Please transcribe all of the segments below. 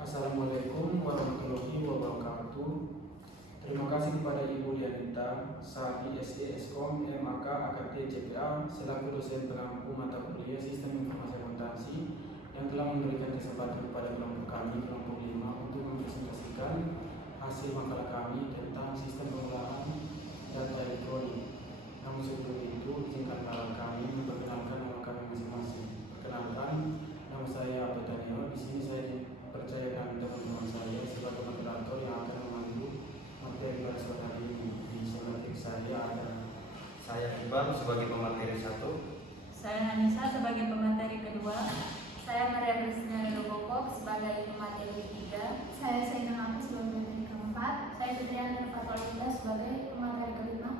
Assalamualaikum warahmatullahi wabarakatuh. Terima kasih kepada Ibu Dianita, Sahi SD Eskom MAK AKT CPA selaku dosen pengampu mata kuliah Sistem Informasi Akuntansi yang telah memberikan kesempatan kepada kelompok kami, kelompok 5, untuk mempresentasikan hasil makalah kami tentang sistem pengelolaan data elektronik. Namun sebelum itu, izinkan kami memperkenalkan nama kami masing-masing. Perkenalkan, nama saya Abdul Daniel. Di sini saya dipercayakan teman-teman saya sebagai moderator yang akan memandu materi pada sore hari ini. Di sebelah saya ada Iqbal sebagai pemateri 1. Saya Hanisa sebagai pemateri kedua. Saya Maria Kristina Lubokok sebagai pemateri 3. Saya Saina Aku sebagai pemateri keempat. Saya Fitriana Fatwalinda sebagai pemateri kelima.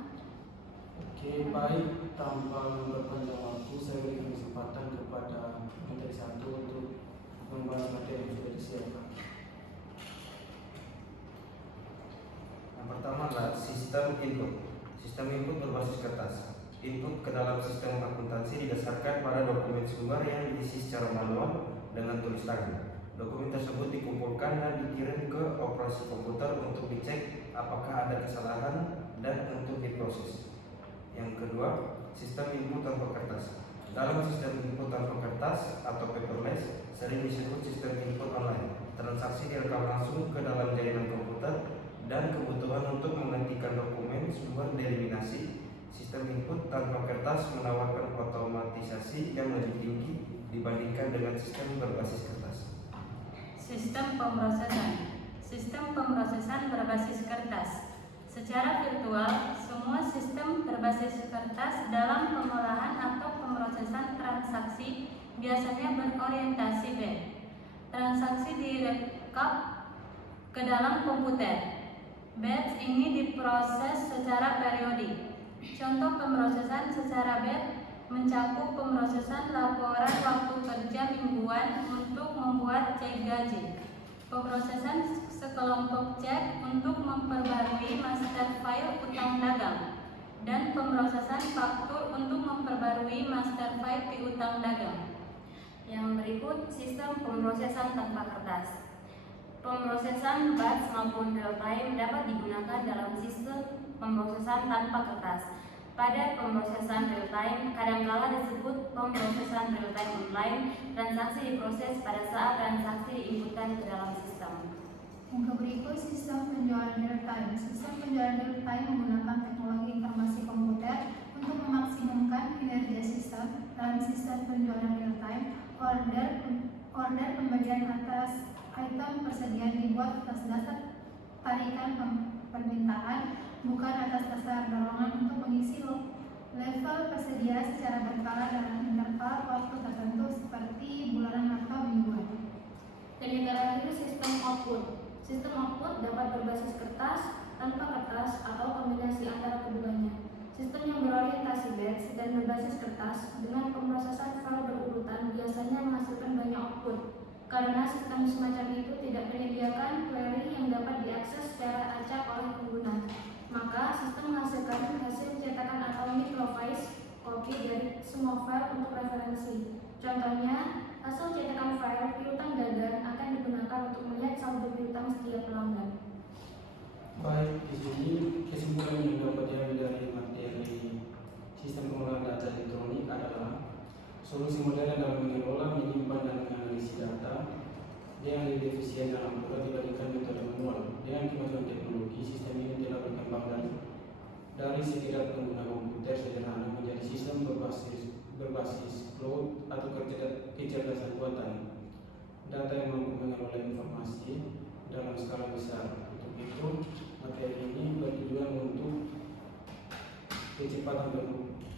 Oke, baik, tanpa memperpanjang waktu, saya berikan kesempatan kepada materi 1 untuk membahas materi yang sudah disiapkan. Yang pertama adalah sistem input. Sistem input berbasis kertas. Input ke dalam sistem akuntansi didasarkan pada dokumen sumber yang diisi secara manual dengan tulis tangan. Dokumen tersebut dikumpulkan dan dikirim ke operasi komputer untuk dicek apakah ada kesalahan dan untuk diproses. Yang kedua, sistem input tanpa kertas. Dalam sistem input tanpa kertas atau paperless sering disebut sistem input online. Transaksi direkam langsung ke dalam jaringan komputer dan kebutuhan untuk menghentikan dokumen sumber dieliminasi. Sistem input tanpa kertas menawarkan otomatisasi yang lebih tinggi dibandingkan dengan sistem berbasis kertas. Sistem pemrosesan. Sistem pemrosesan berbasis kertas. Secara virtual, semua sistem berbasis kertas dalam pengolahan atau pemrosesan transaksi biasanya berorientasi batch. Transaksi direkap ke dalam komputer. Batch ini diproses secara periodik. Contoh pemrosesan secara batch mencakup pemrosesan laporan waktu kerja mingguan untuk membuat cek gaji, pemrosesan sekelompok cek untuk memperbarui master file utang dagang, dan pemrosesan faktur untuk memperbarui master file piutang dagang. Yang berikut sistem pemrosesan tanpa kertas. Pemrosesan batch maupun real time dapat digunakan dalam sistem pemrosesan tanpa kertas. Pada pemrosesan real time, kadangkala disebut pemrosesan real time online, transaksi diproses pada saat transaksi diinputkan ke dalam sistem. Yang berikut sistem penjualan real time. Sistem penjualan real time menggunakan teknologi informasi komputer untuk memaksimumkan kinerja sistem. Dalam sistem penjualan real time, order pembelian atas item persediaan dibuat atas dasar tarikan permintaan, bukan atas dasar dorongan untuk mengisi level persedia secara berkala dalam interval waktu tertentu seperti bulanan atau mingguan. Dan yang terakhir sistem output. Sistem output dapat berbasis kertas, tanpa kertas, atau kombinasi antara keduanya. Sistem yang berorientasi batch dan berbasis kertas dengan pemrosesan file berurutan biasanya menghasilkan banyak output. Karena sistem semacam itu tidak menyediakan query yang dapat diakses secara acak oleh pengguna, maka sistem menghasilkan hasil cetakan atau microfiche copy dari semua file untuk referensi. Contohnya, hasil cetakan file piutang dagang akan digunakan untuk melihat saldo piutang setiap pelanggan. Baik, di sini kesimpulan yang dapat diambil dari materi sistem pengolahan data elektronik adalah solusi modern dalam mengelola, menyimpan, dan menganalisis data yang lebih efisien dalam akurat dibandingkan metode manual. Dengan kemajuan teknologi, sistem ini telah berkembang dari sekedar pengguna komputer sederhana menjadi sistem berbasis cloud atau kecerdasan buatan. Data yang mampu mengelola informasi dalam skala besar. Untuk itu, materi ini bertujuan untuk kecepatan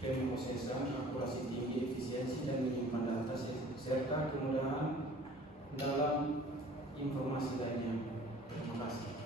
pemrosesan, akurasi tinggi, efisiensi, dan menyimpan data serta kemudahan dalam informasi lainnya. Terima kasih.